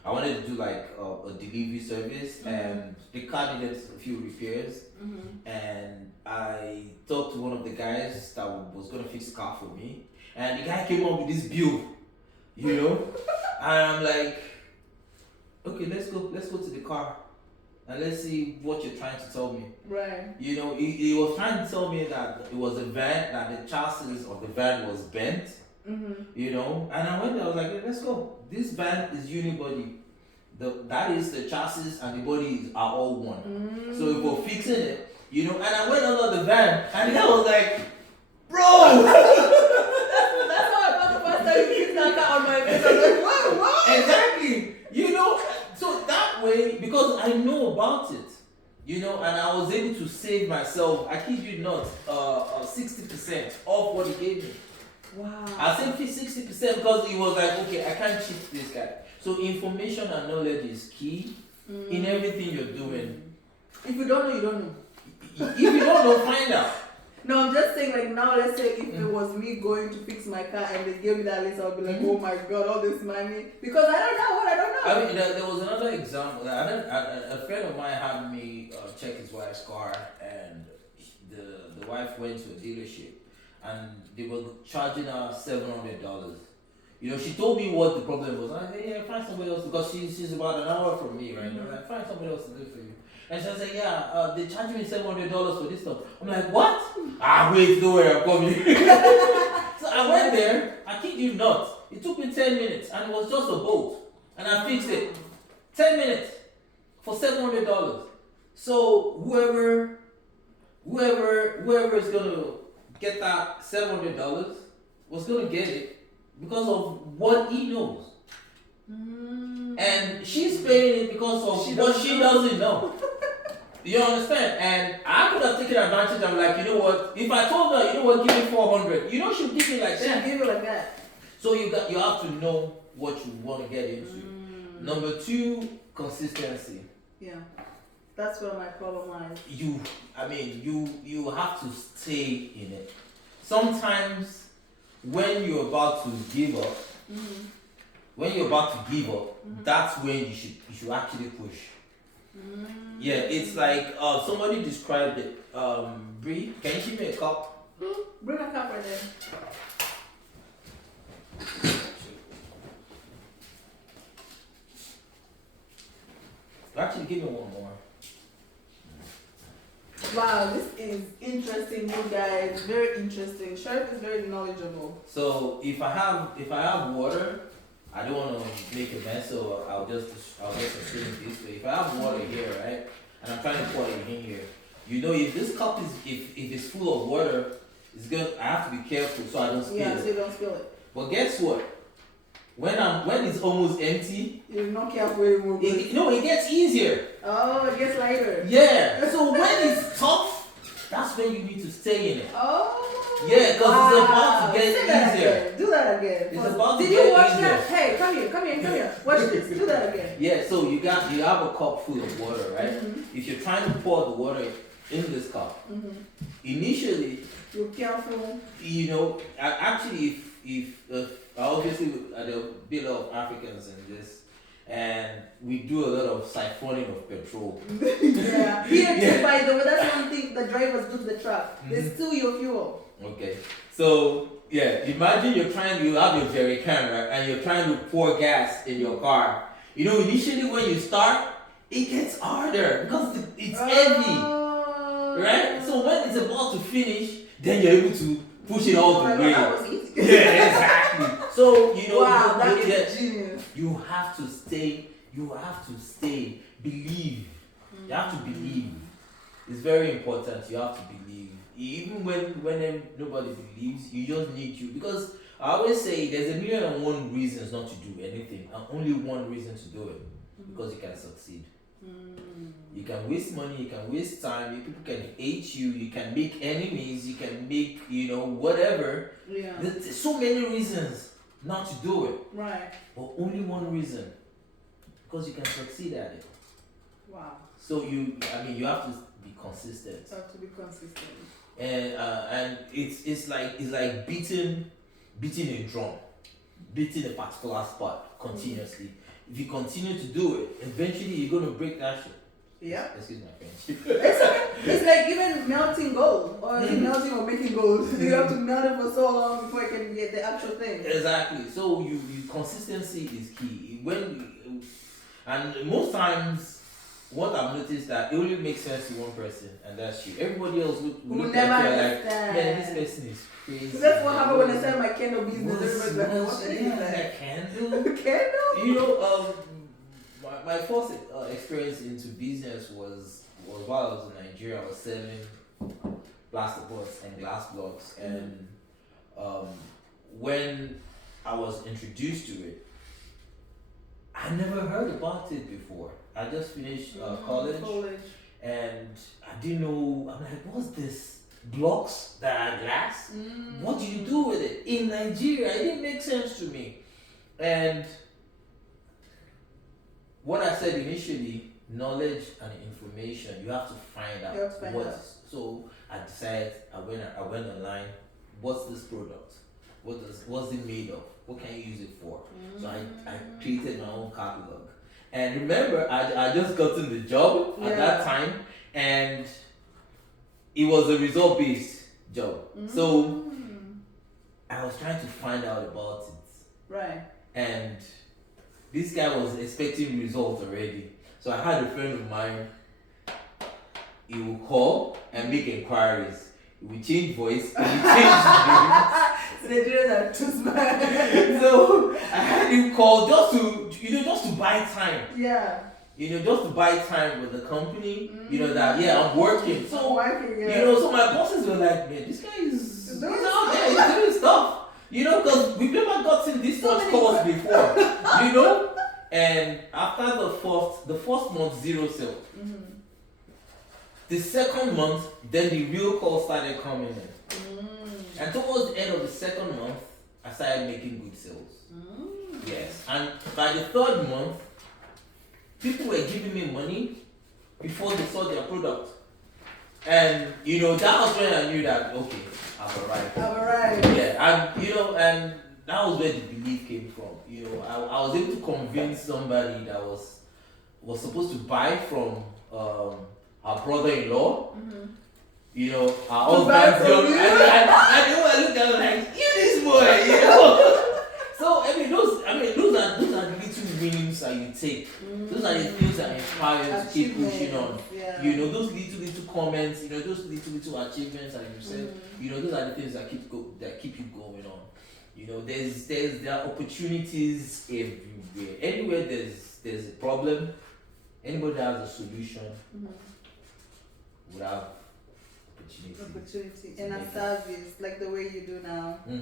I wanted to do like a delivery service and the car needed a few repairs and I talked to one of the guys that was going to fix the car for me and the guy came up with this bill, you know, and I'm like, okay, let's go to the car and let's see what you're trying to tell me. Right. You know, he was trying to tell me that it was a van, that the chassis of the van was bent. You know, and I went there, I was like, hey, let's go. This van is unibody. That is the chassis and the body are all one. So if we're fixing it, you know, and I went under the van and the guy was like, bro! That's how I felt the first time you kicked that car on my face. I was like, what? Exactly. You know, so that way, because I know about it. You know, and I was able to save myself, I kid you not, 60% off what he gave me. Wow. I saved 60% because he was like, okay, I can't cheat this guy. So information and knowledge is key in everything you're doing. If you don't know, you don't know. If you don't know, find out. No, I'm just saying, like, now let's say if it was me going to fix my car and they gave me that list, I'll be like, oh my god, all this money. Because I don't know what I don't know. I mean, there was another example. A friend of mine had me check his wife's car, and the wife went to a dealership, and they were charging her $700. You know, she told me what the problem was. I said, yeah, find somebody else, because she's about an hour from me, right? I'm like, find somebody else to do it for you. And she was like, yeah, they charged me $700 for this stuff. I'm like, what? Wait, don't worry, I'm coming. So I went there, I kid you not. It took me 10 minutes, and it was just a bolt. And I fixed it. 10 minutes for $700. So whoever is gonna get that $700 was gonna get it because of what he knows. And she's paying it because of what she doesn't know. You understand? And I could have taken advantage. I'm like, you know what? If I told her, you know what, give me 400, you know, she'll give me like that. She'll give you like that. So you have to know what you want to get into. Number 2, consistency. Yeah, that's where my problem lies. You have to stay in it. Sometimes when you're about to give up, that's when you should actually push. Yeah, it's like somebody described it. Bree, can you give me a cup? Bring a cup right there. Actually, give me one more. Wow, this is interesting, you guys. Very interesting. Sheriff is very knowledgeable. So if I have water, I don't want to make a mess, so I'll just assume this way. If I have water here, right, and I'm trying to pour it in here, you know, if this cup is if it's full of water, I have to be careful so I don't spill Yeah, it. so you don't spill it. But guess what? When it's almost empty, You're not careful anymore. it gets easier. Oh, it gets lighter. Yeah. So when it's tough, that's when you need to stay in it. Oh. Yeah, because it's about to get Say that easier. again. Do that again. It's about to Did get you watch easier. that? Hey, come here. Watch this. Do that again. Yeah, so you have a cup full of water, right? If you're trying to pour the water in this cup, initially, You're careful. you know, actually, if obviously there are a bit of Africans in this, and we do a lot of siphoning of petrol. Yeah. Here too, Yeah. by the way, that's one thing the drivers do to the truck. They steal your fuel. Okay, so yeah, imagine you have your jerry can, right, and you're trying to pour gas in your car. You know, initially when you start, it gets harder because it's heavy, right? So when it's about to finish, then you're able to push it all the way. That was easy. Yeah, exactly. So you know, Wow, that is genius. you have to stay. Believe. You have to believe. It's very important. You have to believe. Even when nobody believes, you just need to. Because I always say there's 1,000,001 reasons not to do anything, and only one reason to do it. Because you can succeed. You can waste money, you can waste time, people can hate you, you can make enemies, you can make, whatever. Yeah. There's so many reasons not to do it, Right. but only one reason, because you can succeed at it. Wow. So you have to be consistent, You have to be consistent. and it's like beating a drum, beating a particular spot continuously. If you continue to do it, eventually you're gonna break that shit. Yeah. Excuse my French. It's okay. It's like even melting gold, or melting or making gold. You have to melt it for so long before you can get the actual thing. Exactly. So you consistency is key. And most times, what I've noticed that it only makes sense to one person, and that's you. Everybody else will look never at you like, understand. man, this person is crazy. So that's what happened when I started my candle business. Everybody's like, what the yeah, heck is that candle? that? Candle? You know, my first experience into business was while I was in Nigeria. I was selling plasterboards and glass blocks, and when I was introduced to it, I never heard about it before. I just finished college, and I didn't know. I'm like, what's this? Blocks that are glass? What do you do with it? In Nigeria, it didn't make sense to me. And what I said initially, knowledge and information, you have to find out You have to find what. out. So I decided, I went online. What's this product? What's it made of? What can you use it for? So I created my own catalog. And remember, I just gotten the job at that time, and it was a result based job. So I was trying to find out about it. Right. And this guy was expecting results already. So I had a friend of mine, he would call and make inquiries. He would change voice, he would change names. Nigerians are too smart. So I had him call just to buy time. Yeah. Just to buy time with the company. That I'm working. So working, so my bosses were like, man, this guy he's out there, he's doing stuff. Because we've never gotten this much calls before. And after the first month, zero sales. The second month, then the real calls started coming in. And towards the end of the second month, I started making good sales. Yes. And by the third month, people were giving me money before they saw their product. And that was when I knew that okay, I've arrived. Yeah, and that was where the belief came from. I was able to convince somebody that was supposed to buy from our brother-in-law. Our husband's young, and I looked at him like, you this boy, So those are the little wins that you take. Those are the things that inspire you to keep pushing on. Yeah. Those little comments, those little achievements that you said. Those are the things that keep you going on. There are opportunities everywhere. Anywhere there's a problem, anybody that has a solution would have opportunity and a service like the way you do now. Yeah.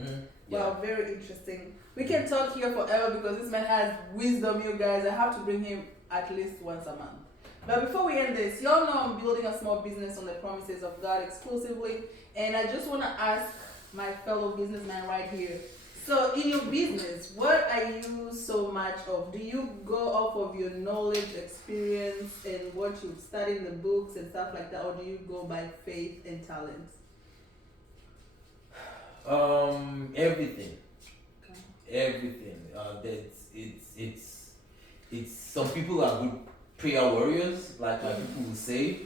Wow, very interesting. We can talk here forever because this man has wisdom, you guys. I have to bring him at least once a month. But before we end this, y'all know I'm building a small business on the promises of God exclusively, and I just want to ask my fellow businessman right here. So in your business, what are you so much of? Do you go off of your knowledge, experience, and what you've studied in the books and stuff like that, or do you go by faith and talent? Everything. Everything. It's some people are good prayer warriors, like my people will say,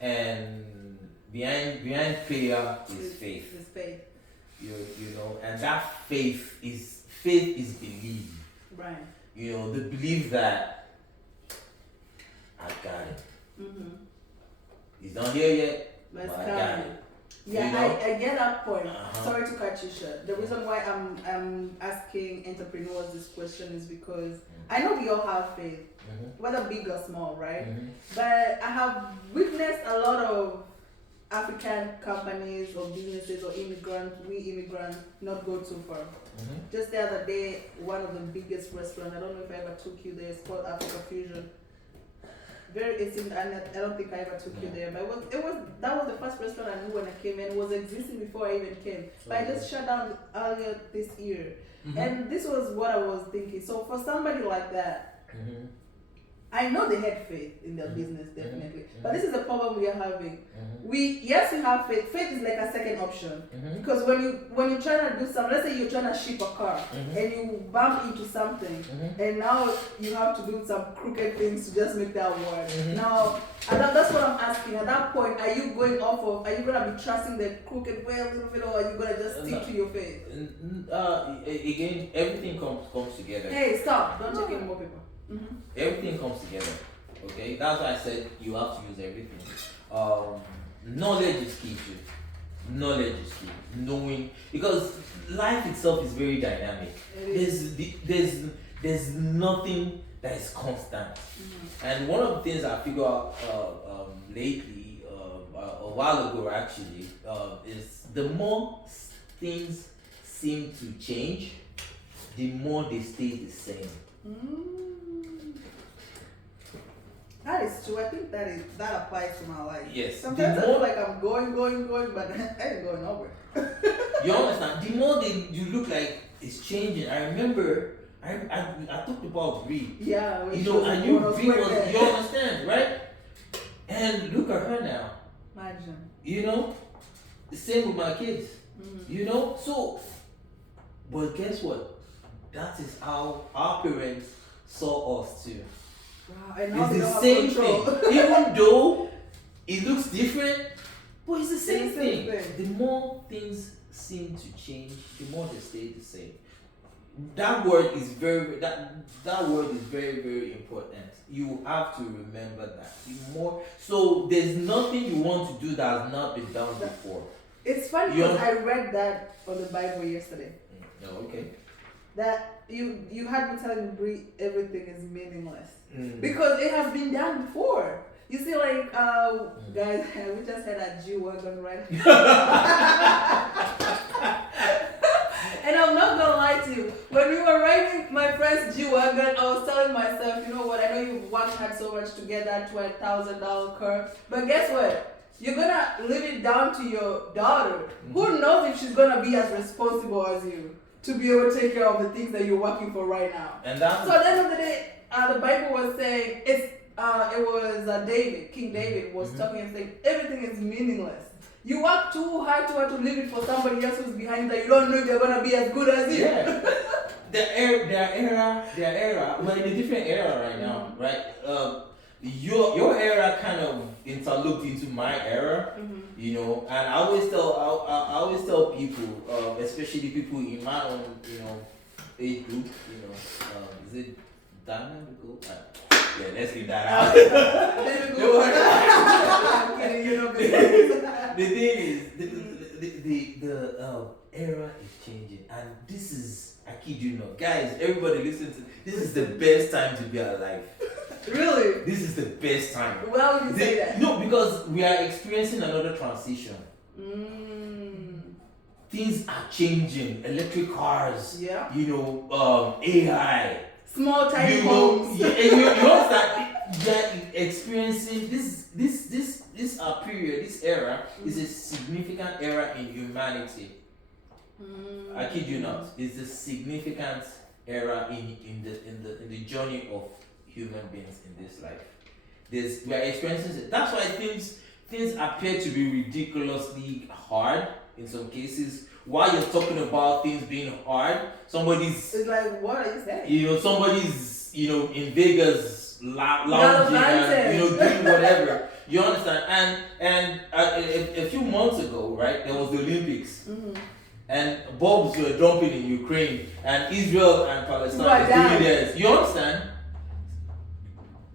and behind prayer is faith. It's faith. And that faith is belief. Right. The belief that I got it. It's not here yet, But but I got it. Yeah, I get that point. Uh-huh. Sorry to cut you short. The reason why I'm asking entrepreneurs this question is because I know we all have faith, whether big or small, right? But I have witnessed a lot of African companies or businesses or immigrants not go too far. Just the other day, one of the biggest restaurants, I don't know if I ever took you there, it's called Africa Fusion. I don't think I ever took you there, but that was the first restaurant I knew when I came in. It was existing before I even came, but I just shut down earlier this year. And this was what I was thinking. So for somebody like that, I know they had faith in their business, definitely. But this is the problem we are having. We have faith. Faith is like a second option. Because when you're trying to do something, let's say you're trying to ship a car and you bump into something and now you have to do some crooked things to just make that work. Now, that's what I'm asking. At that point, are you going to be trusting the crooked way a little bit, or are you going to just stick to your faith? Again, everything comes together. Hey, stop. Don't take any more people. Everything comes together. Okay, that's why I said you have to use everything. Knowledge is key too. Knowledge is key. Knowing, because life itself is very dynamic. There's nothing that is constant. And one of the things I figured out lately, a while ago actually, is the more things seem to change, the more they stay the same. That is true. I think that applies to my life. Yes. Sometimes The I feel more- like I'm going, but I ain't going nowhere. You understand? The more you look like it's changing. I remember I talked about Brie. Yeah. when You she know, was- I knew when I was Brie was. pregnant. You understand, right? And look at her now. Imagine. You know, the same with my kids. Mm. You know, so. But guess what? That is how our parents saw us too. Wow. And now It's they the don't have same control. thing. Even though it looks different, but it's the same It's the same thing. thing. The more things seem to change, the more they stay the same. That word is that word is very, very important. You have to remember that. The more, so there's nothing you want to do that has not been done before. It's funny You because know- I read that on the Bible yesterday. No, okay. That you had me telling Brie everything is meaningless Mm. because it has been done before. You see, like guys, we just had a G-Wagon right. And I'm not gonna lie to you. When we were riding my friend's G-Wagon, I was telling myself, you know what? I know you've worked hard so much to get that $12,000 car, but guess what? You're gonna leave it down to your daughter. Who knows if she's gonna be as responsible as you to be able to take care of the things that you're working for right now. And that's So at the end of the day, the Bible was saying it was David, King David was talking and saying everything is meaningless. You work too hard to leave it for somebody else who's behind that you don't know if they're gonna be as good as you. yeah. Their era, we're in a different era right now, right? Your era kind of interlooped into my era, you know, and I always tell people, especially people in my own, you know, age group, you know, is it dynamical? Yeah, let's leave that out. I'm kidding, you know. The thing is, the era is changing, and this is, I kid you not, guys, everybody listen to this is the best time to be alive. Really? This is the best time. Well, you say that. No, because we are experiencing another transition. Things are changing. Electric cars. Yeah. You know, AI. Small tiny You homes. know, and you understand? They're experiencing this period. This era is a significant era in humanity. I kid you not. It's a significant era in the journey of human beings in this life. We are experiencing it. That's why things appear to be ridiculously hard in some cases. While you're talking about things being hard, somebody's It's like, what are you saying? somebody's in Vegas lounging and doing whatever. You understand? And a few months ago, right, there was the Olympics. And bombs were dumping in Ukraine, and Israel and Palestine Right, are doing yeah. theirs. You understand?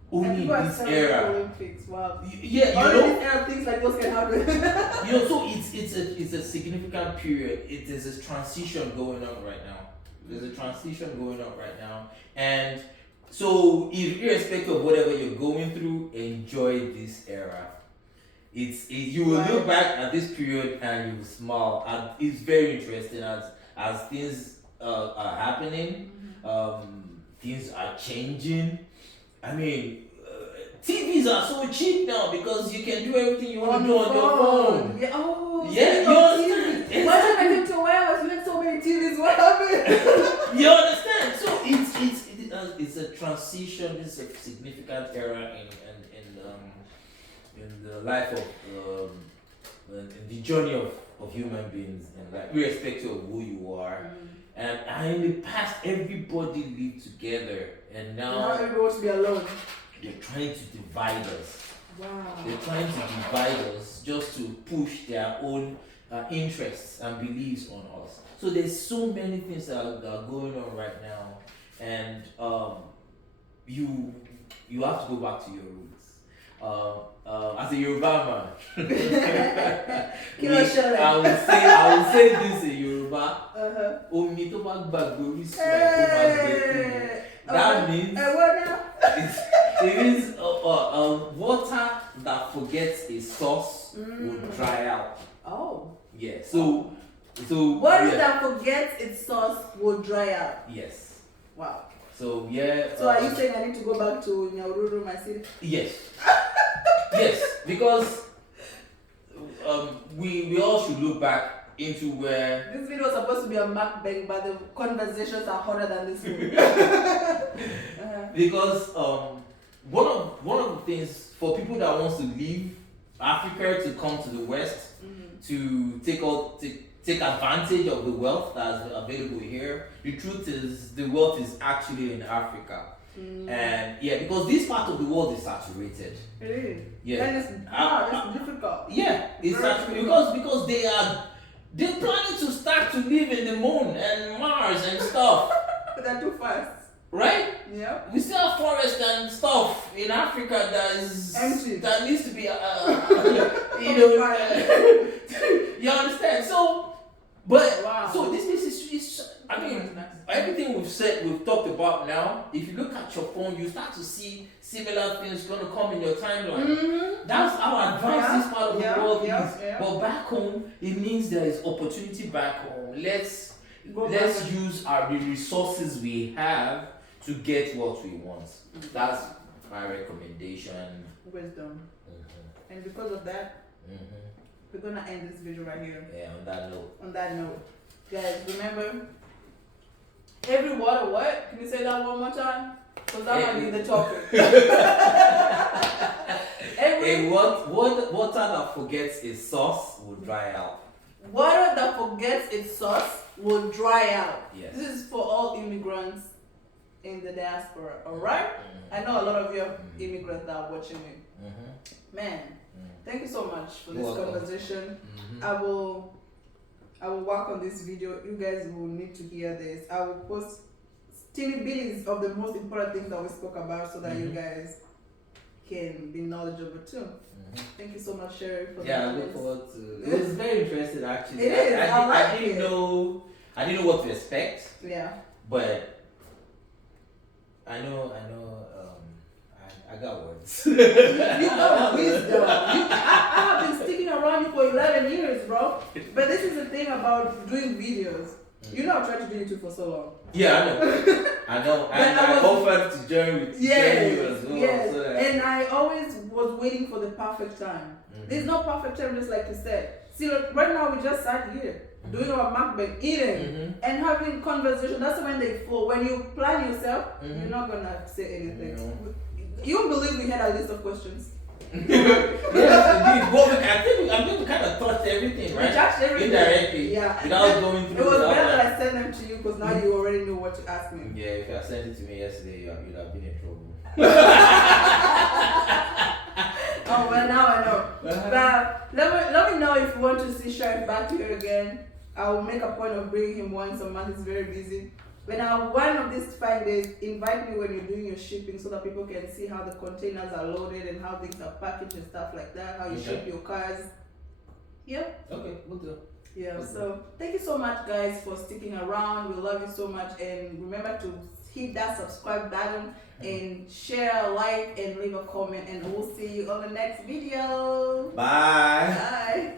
And Only in people are this celebrating era. Olympics. Wow. Yeah, you Only know. this era things like those can happen. So it's a significant period. It is a transition going on right now. There's a transition going on right now, and so irrespective of whatever you're going through, enjoy this era. You will look back at this period and you will smile. And it's very interesting as things are happening. Things are changing. I mean, TVs are so cheap now because you can do everything you want to do on your phone. Yeah. Oh. Yeah, speaking you of understand? TV, One time I came to where I was doing so many TVs. What happened? You understand? So it's a transition. It's a significant era in the life of in the journey of human beings, and like irrespective of who you are. And in the past, everybody lived together, and Now now everyone wants to be alone. they're trying to divide us. Wow. They're trying to divide us just to push their own interests and beliefs on us. So there's so many things that are going on right now, and you have to go back to your roots. As a Yoruba man, I will say this in Yoruba. Omi tó bá gbàgbé orísun ẹ̀ kó má gbé kúrò. That means What now? it means water that forgets its source will dry out. Oh. Yeah. So What yeah. is that forgets its source will dry out? Yes. Wow. So yeah. So are you saying I need to go back to Nyahururu, my city? Yes. Yes, because we all should look back into where. This video was supposed to be a mukbang, but the conversations are hotter than this one. Because one of the things for people that wants to leave Africa to come to the West to take advantage of the wealth that's available here. The truth is the wealth is actually in Africa. And yeah, because this part of the world is saturated. It is. Yeah. And it's difficult. Yeah, it's Very saturated difficult. because they're planning to start to live in the moon and Mars and stuff. But they're too fast. Right? Yeah. We still have forest and stuff in Africa that is Empty. that needs to be you understand? So but Wow. so this is I mean everything we've talked about now, if you look at your phone, you start to see similar things gonna come in your timeline. That's how advanced this part of the world is. Yeah. But back home, it means there is opportunity back home. Let's Go back and- use the resources we have to get what we want. That's my recommendation. Wisdom. Mhm. And because of that, Mhm. we're gonna end this video right here. Yeah, on that note. On that note, guys, remember every water what? Can you say that one more time? Because that might be the topic. Hey, water that forgets its sauce will dry out. Water that forgets its sauce will dry out. Yes. This is for all immigrants in the diaspora, alright? I know a lot of you are immigrants that are watching me. Man, thank you so much for You're this welcome. conversation. I will work on this video. You guys will need to hear this. I will post teeny bitties of the most important things that we spoke about so that you guys can be knowledgeable too. Thank you so much, Sherry, for Yeah, I the look comments. forward to it. It was very interesting actually. It is, I like didn't it. know what to expect, Yeah. but I know I got words. You got wisdom. I have been sticking around you for 11 years, bro. But this is the thing about doing videos. You know I've tried to do YouTube for so long. Yeah, I know. I know. And But I I was- offered to join with you as well. Yes. So that, And I always was waiting for the perfect time. There's no perfect time, just like you said. See, like, right now we just sat here doing our mukbang, eating, and having conversation. That's when they flow. When you plan yourself, you're not gonna say anything. No. You won't believe we had a list of questions. yes, indeed. Well, I think we kind of touched everything, We right? touched everything. Indirectly. Yeah. Without going It through was the better outline. that I sent them to you because now you already know what to ask me. Yeah, if you had sent it to me yesterday, you'd have been in trouble. Oh, well, now I know. But let me know if you want to see Sheriff back here again. I will make a point of bringing him once a month. He's very busy. When one of these fine days, invite me when you're doing your shipping so that people can see how the containers are loaded and how things are packaged and stuff like that, how you ship your cars. Yeah. Okay, we'll do. Yeah, Okay. so thank you so much, guys, for sticking around. We love you so much, and remember to hit that subscribe button and share, like, and leave a comment, and we'll see you on the next video. Bye. Bye.